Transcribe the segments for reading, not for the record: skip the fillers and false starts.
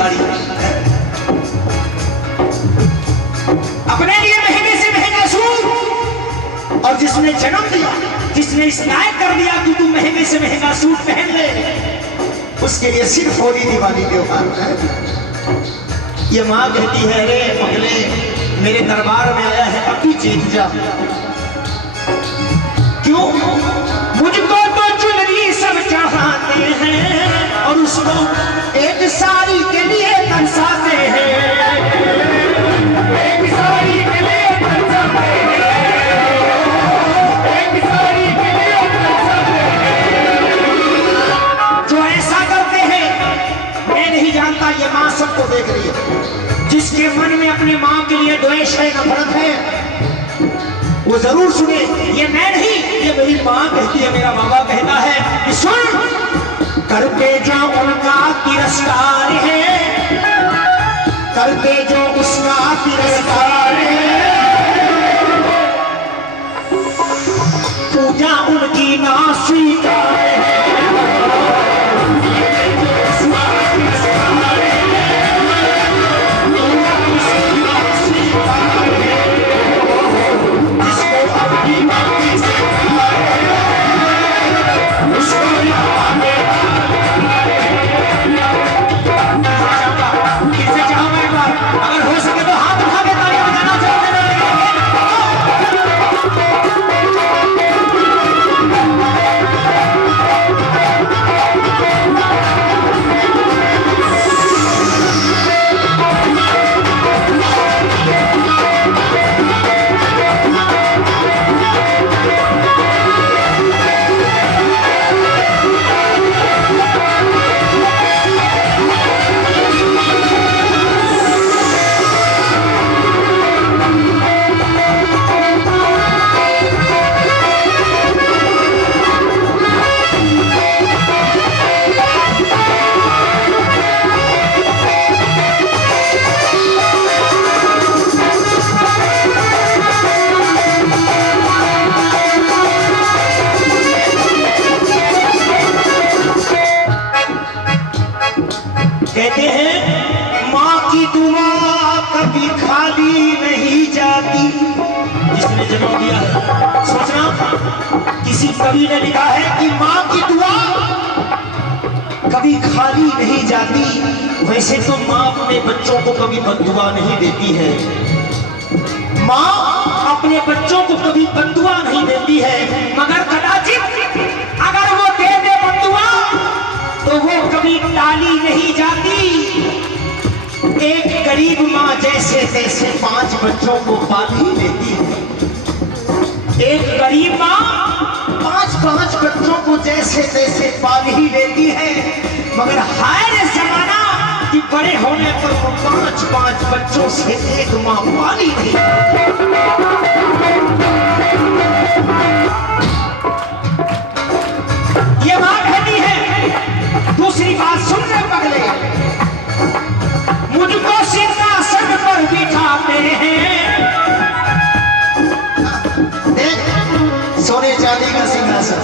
साड़ी, अपने लिए महंगे से महंगा सूट, और जिसने जन्म दिया, जिसने इस लायक कर दिया कि तू महंगे से महंगा सूट पहन ले, उसके लिए सिर्फ होली दिवाली त्योहार है। ये माँ कहती है, रे पगले मेरे दरबार में आया है, अभी जीत जा। क्यों? मुझको तो चुनरी सब चाहते हैं और उसको एक साड़ी के लिए तरसाते हैं, एक साड़ी के लिए तरसाते हैं, एक साड़ी के लिए तरसाते हैं। जो ऐसा करते हैं, मैं नहीं जानता, ये माँ सबको देख रही है। जिसके मन में अपने माँ के लिए द्वेष है, नफरत है, वो जरूर सुने। ये मैं नहीं, ये मेरी माँ कहती है, मेरा बाबा कहता है कि सुन, करके जो उनका तिरस्कार है, करके जो उसका तिरस्कार है, पूजा उनकी ना स्वीकार है। कहते हैं माँ की दुआ कभी खाली नहीं जाती। जिसने जन्म दिया है, सोचना, किसी कवि ने लिखा है कि माँ की दुआ कभी खाली नहीं जाती। वैसे तो माँ अपने बच्चों को कभी बद्दुआ नहीं देती है, माँ अपने बच्चों को कभी बद्दुआ नहीं देती है, मगर कदाचित अगर वो दे दे बद्दुआ तो वो कभी टाली नहीं जाती। एक गरीब माँ जैसे तैसे 5 बच्चों को पाल ही लेती है। एक गरीब माँ 5 बच्चों को जैसे तैसे पाल ही लेती है, मगर हाय रे जमाना कि बड़े होने पर वो 5 बच्चों से एक माँ पाली नहीं। ये माँ कहती है, दूसरी बात सुन ले पगले, मुझको सिंहासन पर बिठाते हैं। देख, सोने चांदी का सिंहासन,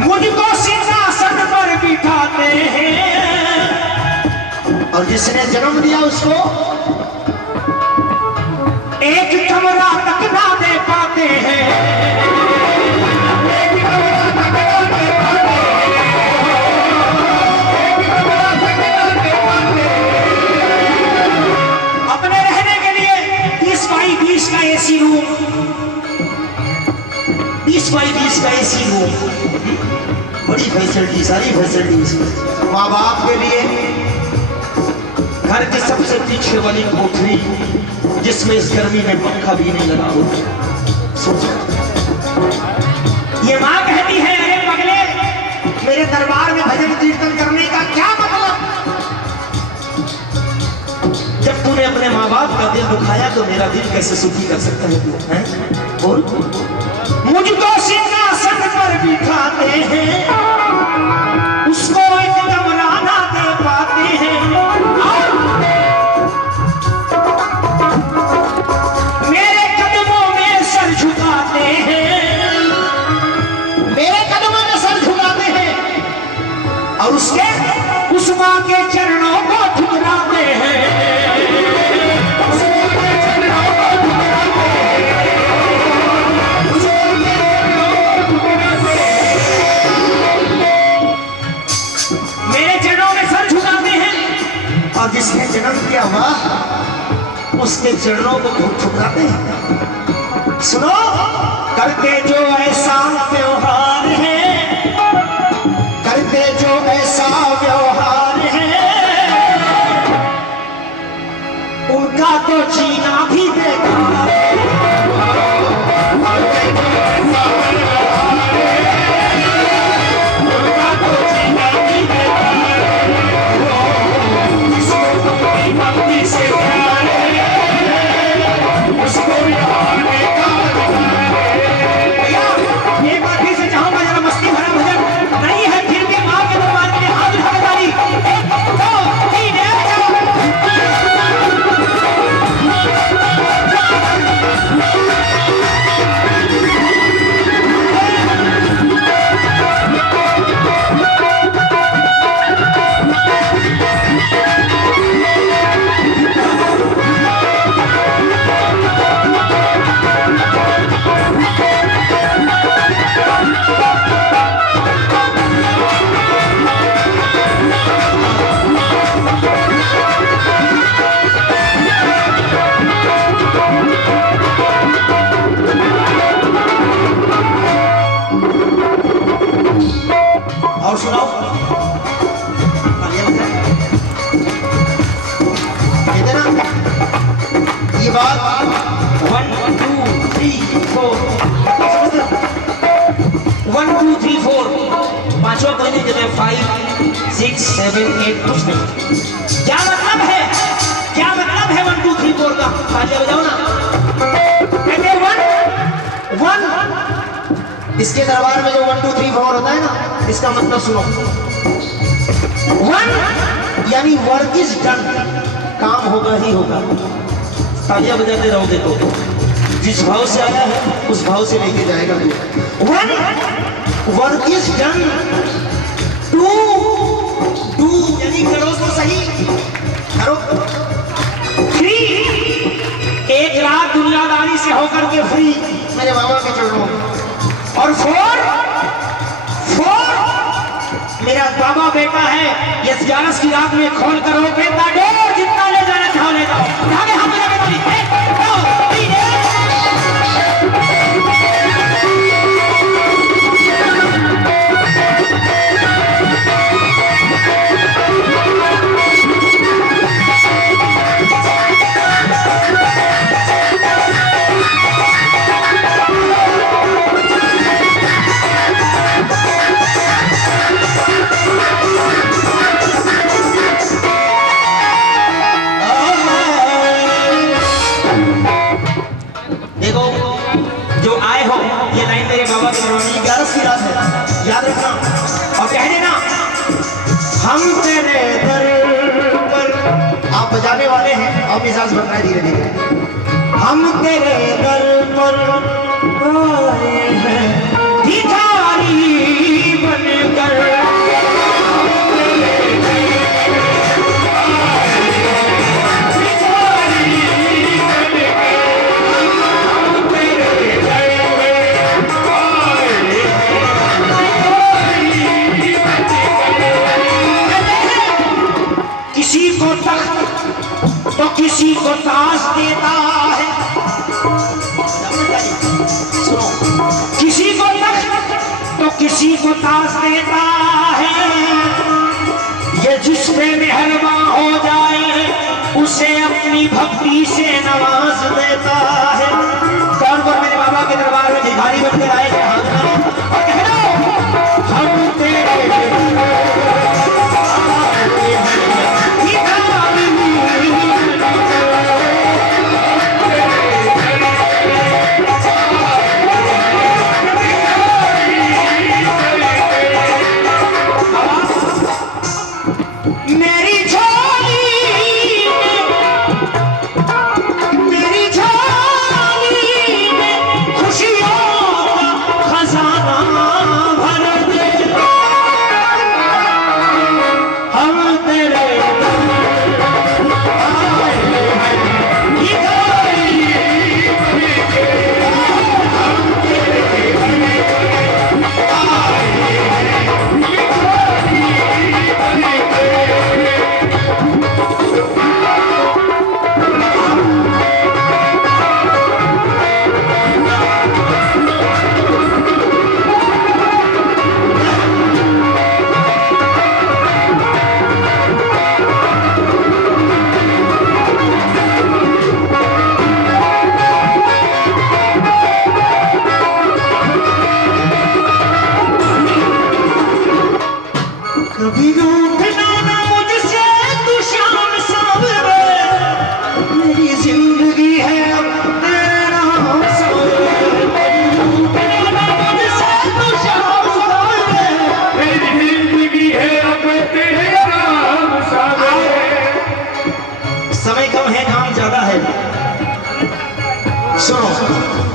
मुझको सिंहासन पर बिठाते हैं, और जिसने जन्म दिया उसको एक कमरा तक ना दे पाते हैं। एसी रूम, 20 बाई 20 का एसी रूम, बड़ी फैसिलिटी, सारी फैसिलिटी। माँ बाप के लिए घर के सबसे पीछे वाली कोठरी, जिसमें इस गर्मी में पंखा भी नहीं लगा हो। सोचो, ये माँ कहती है, अरे पगले मेरे दरबार में भजन कीर्तन करने का क्या मतलब? जब तूने अपने माँ बाप का दिल दुखाया तो मेरा दिल कैसे सुखी कर सकता है तू? बोल। मुझको सिंहासन पर बिठाते हैं, उसको एक कमरा ना दे पाते हैं। मेरे कदमों में सर झुकाते हैं, मेरे कदमों में सर झुकाते हैं, और उसके उस माँ के चरणों उसके चरणों को खूब ठुकराते हैं। सुनो, करते जो ऐसा व्यवहार है, करते जो ऐसा व्यवहार है, उनका तो जीना भी बेकार है। और सुनाओ, कहते ना ये बात 1 2 3 4 1 2 3 4 पांचों कहने जैसे 5 6 7 8 कुछ नहीं। क्या मतलब है, क्या मतलब है 1 2 3 4 का? तालियां बजाओ ना। कहते 1 इसके दरबार में जो 1 2 3 4 होता है ना, इसका मतलब सुनो। 1 यानी वर्क इज डन, काम होगा ही होगा। तालियां बजाते रहोगे तो जिस भाव से आया है उस भाव से लेके जाएगा तू। 1 वर्क इज डन, 2 यानी करो तो सही, करो। 3 एक रात दुनियादारी से होकर के फ्री मेरे बाबा के चरणों में। और 4 मेरा बाबा बेटा है, ये 11 की रात में खोल कर हो बेटा डोर, जितना ले जाना चाहो ले जाओ। आगे हम लगे ताली, 1 2 3 की रात है, याद रखना और कह देना हम तेरे दर पर। आप बजाने वाले हैं, आप मिजाज बनना है धीरे धीरे। हम तेरे दर पर आए हैं भिखारी बनकर, तो किसी को ताज देता है। सुनो, किसी को तख्त तो किसी को ताज देता है। ये जिस पे मेहरबान हो जाए उसे अपनी भक्ति से नवाज देता है। कौन कौन मेरे बाबा के दरबार में भिखारी बनकर आए थे? और कह दो हम तेरे ज्यादा है। सुनो